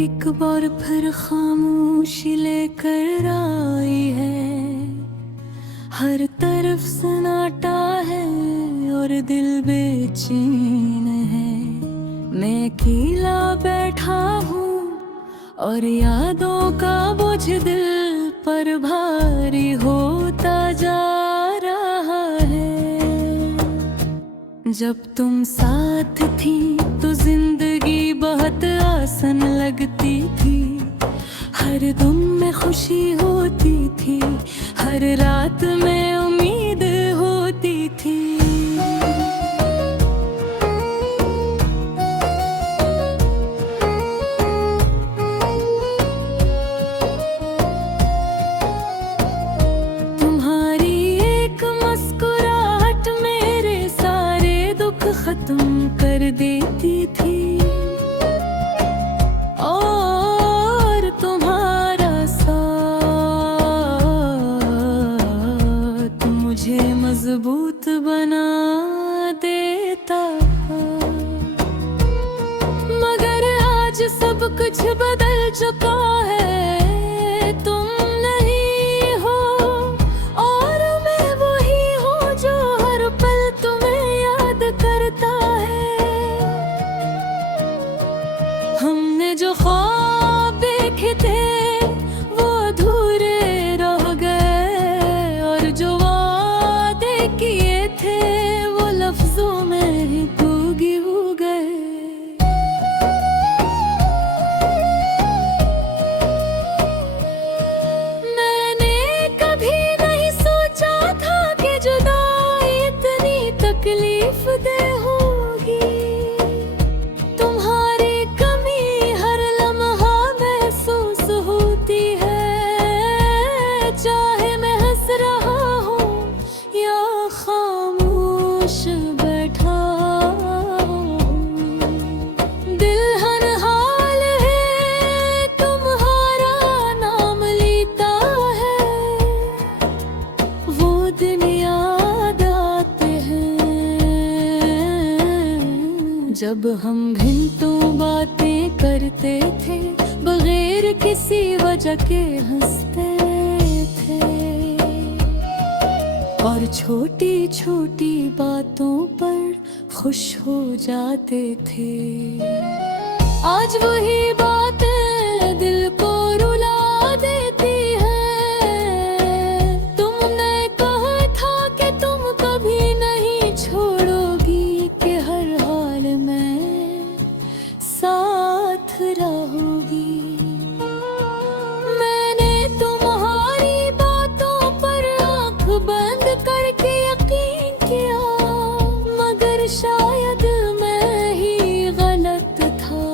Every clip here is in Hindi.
एक बार फिर खामोशी लेकर आई है। हर तरफ सन्नाटा है और दिल बेचैन है। मैं अकेला बैठा हूँ और यादों का बोझ दिल पर भारी होता जा रहा है। जब तुम साथ थी तो जिंदगी बहुत आसान लगती थी। हर दम में खुशी होती थी, हर रात में उम्मीद होती थी। तुम्हारी एक मुस्कुराहट मेरे सारे दुख खत्म कर देती थी। मजबूत बना देता, मगर आज सब कुछ बदल चुका है। तुम नहीं हो और मैं वही हूँ जो हर पल तुम्हें याद करता है। हमने जो ख्वाब देखे थे वो अधूरे रह गए, और जो किए थे वो लफ्जों में ही भूगी हो गए। मैंने कभी नहीं सोचा था कि जुदाई इतनी तकलीफ दे होगी। तुम्हारी कमी हर लम्हा महसूस होती है, चाहे मैं हंस रहा हूँ या खामोश बैठा हूँ। दिल हर हाल है तुम्हारा नाम लेता है। वो दिन याद आते हैं जब हम घंटों बातें करते थे, बगैर किसी वजह के हंसते थे, और छोटी छोटी बातों पर खुश हो जाते थे। आज वही बातें दिल को रुला देती हैं। तुमने कहा था कि तुम कभी नहीं छोड़ोगी, कि हर हाल में साथ रहोगी। बंद करके यकीन किया, मगर शायद मैं ही गलत था।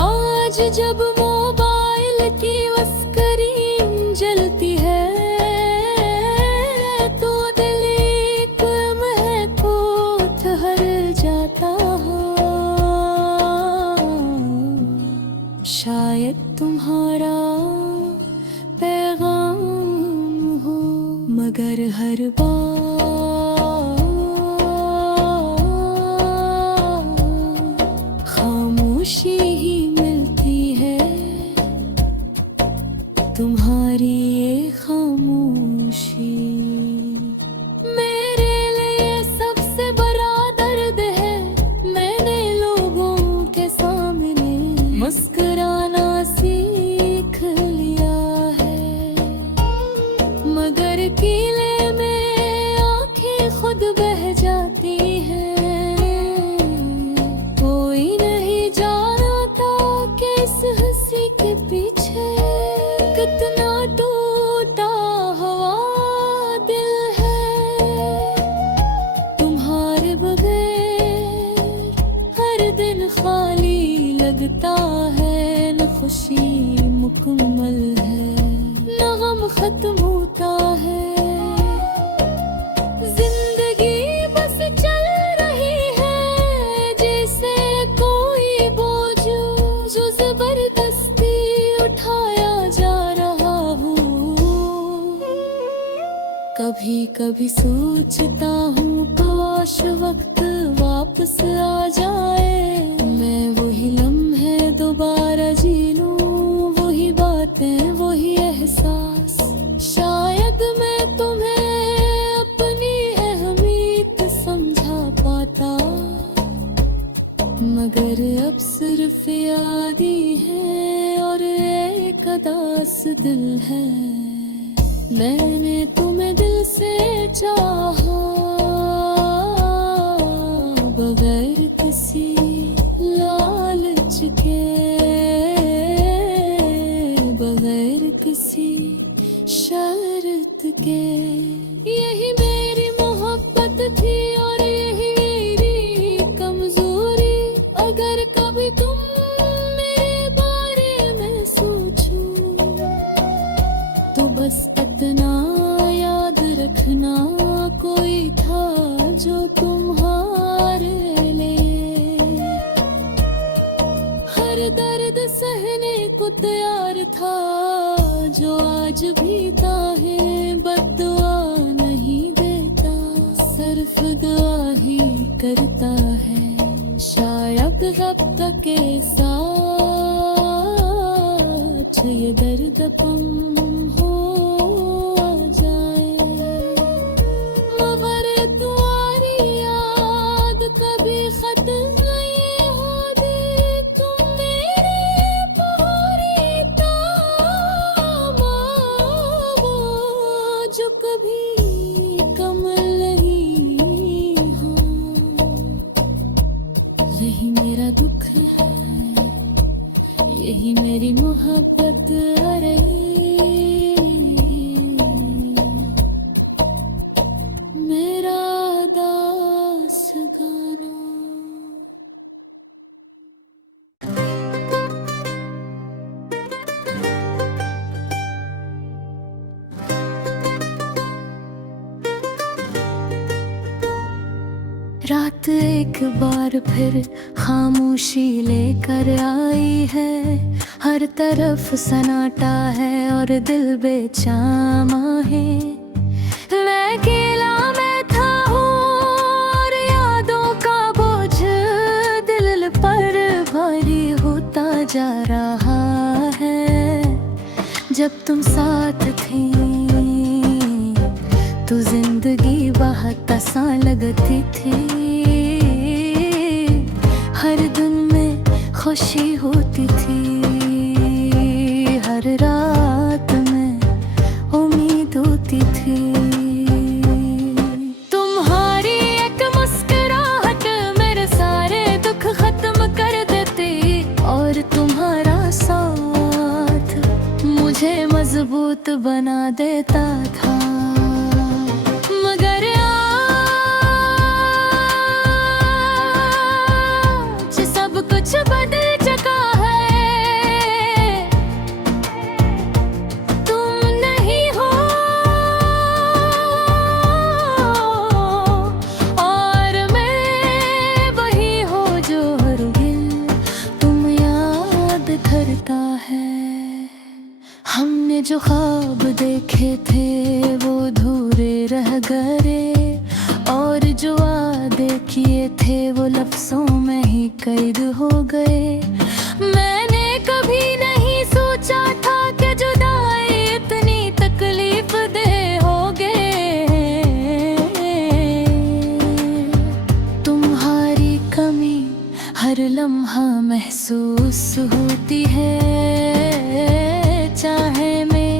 आज जब मोबाइल की स्क्रीन जलती है तो दिल एक महको ठहर जाता है। शायद तुम्हारा पैगाम मगर हर बार खामोशी ही मिलती है। तुम्हारी ये खामोशी मेरे लिए सबसे बड़ा दर्द है। मैंने लोगों के सामने मुस्कुराना सीख लिया है, मगर कीले में आंखें खुद बह जाती हैं। कोई नहीं जानता कि इस हंसी के पीछे कितना टूटा हुआ दिल है। तुम्हारे बगैर हर दिन खाली लगता है, न खुशी मुकम्मल है न गम खत्म होता है। जिंदगी बस चल रही है जैसे कोई बोझ जो जबरदस्ती उठाया जा रहा हो। कभी कभी सोचता हूँ काश वक्त वापस आ जाए, मैं वही लम्हे दोबारा जी लूं, वही बातें वही एहसास। शायद मैं तुम्हें अपनी अहमियत समझा पाता, मगर अब सिर्फ याद ही है और एक अदास दिल है। मैंने तुम्हें दिल से चाहा, बगैर किसी लालच के, बगैर किसी शर्त के। यही मेरी मोहब्बत थी और यही मेरी कमजोरी। अगर कभी तुम मेरे बारे में सोचो तो बस इतना याद रखना, कोई था जो तुम्हारे लिए हर दर्द सहने को तैयार था, जो आज भी ताहें बद्दुआ नहीं देता, सिर्फ दुआ ही करता है। शायद वक्त के साथ ये दर्द कम हो जाए, मगर तुम्हारी याद कभी खत्म नहीं होती। तुम मेरे पूरी तामा हो, जो कभी कम नहीं हो। यही मेरा दुख है, यही मेरी मोहब्बत। अरे मेरा दास गाना। रात एक बार फिर खामोशी लेकर आई है, हर तरफ सन्नाटा है और दिल बेचामा है। मैं अकेला मैं था और यादों का बोझ दिल पर भारी होता जा रहा है। जब तुम साथ थी तो जिंदगी बहुत आसान लगती थी, हर दिन में खुशी होती थी, हर रात में उम्मीद होती थी। तुम्हारी एक मुस्कुराहट मेरे सारे दुख खत्म कर देती, और तुम्हारा साथ मुझे मजबूत बना देता था। मगर आज सब कुछ बदल चुका है, तुम नहीं हो और मैं वही हो जो हर दिन तुम याद करता है। हमने जो ख्वाब देखे थे वो अधूरे रह गए, और जो वादे किए थे वो लफ्जों में ही कैद हो गए। मैंने कभी नहीं सोचा था कि जुदाई इतनी तकलीफ दे होगे। तुम्हारी कमी हर लम्हा महसूस होती है, चाहे मैं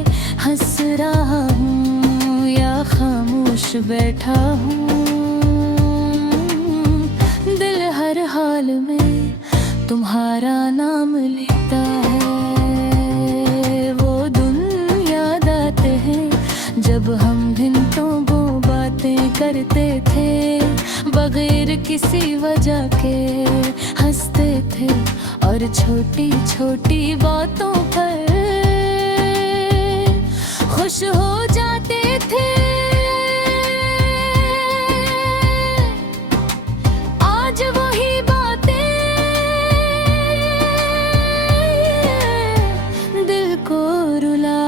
हंस रहा हूँ या खामोश बैठा हूँ, दिल हर हाल में तुम्हारा नाम लेता है। वो दिन याद आते हैं जब हम घंटों वो बातें करते थे, बगैर किसी वजह के हंसते थे और छोटी छोटी बातों पर खुश हो जाते थे। आज वही बातें दिल को रुला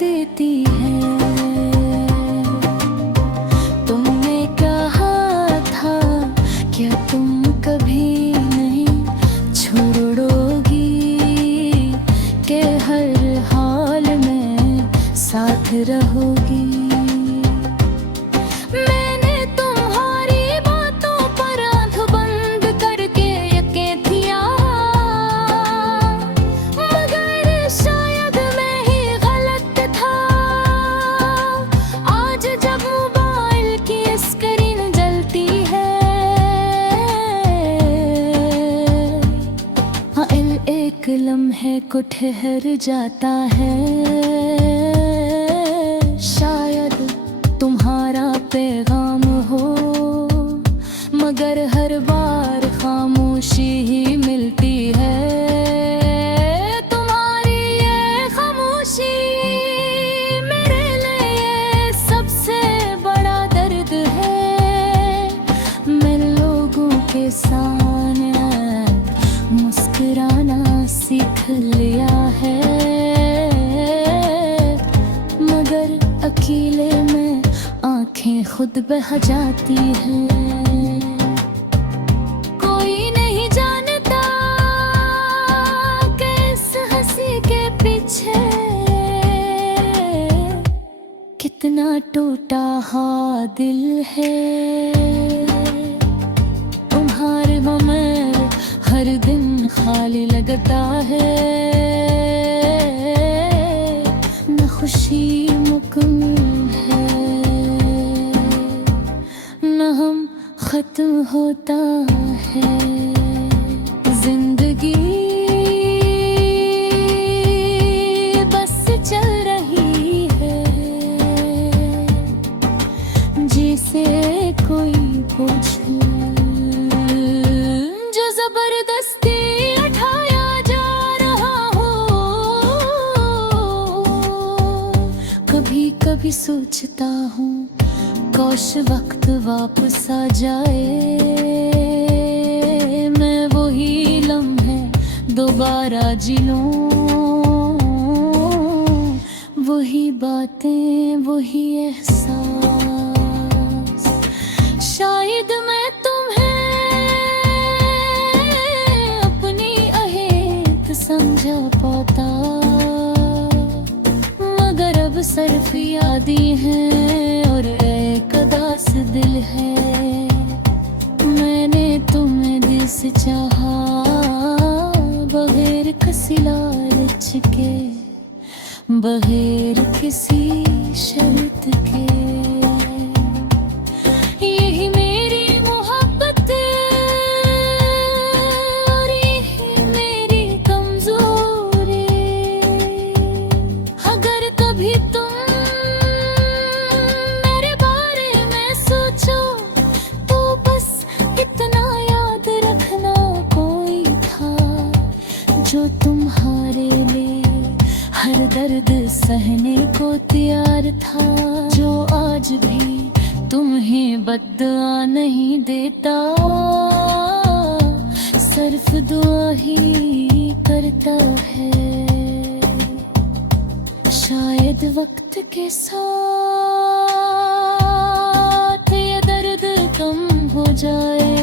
देती हैं। तुमने कहा था क्या तुम साथ रहोगी। मैंने तुम्हारी बातों पर आँख बंद करके यकीन किया, मगर शायद मैं ही गलत था। आज जब मोबाइल की स्क्रीन जलती है, हाँ एक लम्हे को ठहर जाता है। शायद तुम्हारा पैगाम हो, मगर हर बार खामोशी ही मिलती है। तुम्हारी ये खामोशी मेरे लिए सबसे बड़ा दर्द है। मैं लोगों के सामने मुस्कुराना सीख लिया है, मगर अकेले में आंखें खुद बह जाती हैं। कोई नहीं जानता कि इस हंसी के पीछे कितना टूटा हाँ दिल है। तुम्हारे बगैर हर दिन खाली लगता है, न खुशी मुकम्मल है, न हम खत्म होता है। जिंदगी बस चल रही है, जिसे कोई पूछे जो जबरदस्ती उठाया जा रहा हो। कभी कभी सोचता हूँ काश वक्त वापस आ जाए, मैं वही लम्हे दोबारा जी लूं, वही बातें वही एहसास। शायद मैं तुम्हें अपनी अहमियत समझा पाता, मगर अब सिर्फ यादें हैं और एक उदास दिल है। मैंने तुम्हें दिल से चाहा, बगैर किसी लालच के, बगैर किसी शर्त के। यही मेरी मोहब्बत और यही मेरी कमजोरी। अगर कभी तुम मेरे बारे में सोचो तो बस इतना याद रखना, कोई था जो तुम्हारे लिए हर दर्द सहने को तैयार था, जो आज भी तुम्हें बद्दुआ नहीं देता, सिर्फ दुआ ही करता है। शायद वक्त के साथ ये दर्द कम हो जाए,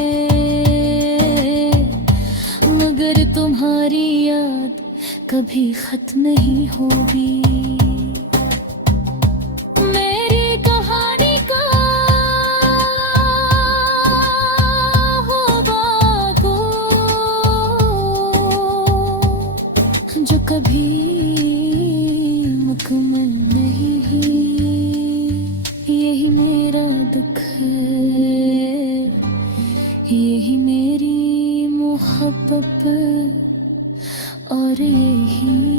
मगर तुम्हारी याद कभी खत्म नहीं होगी। मेरी कहानी का होगा को जो कभी मुकम्मल नहीं, यही मेरा दुख है, यही मेरी मोहब्बत और यही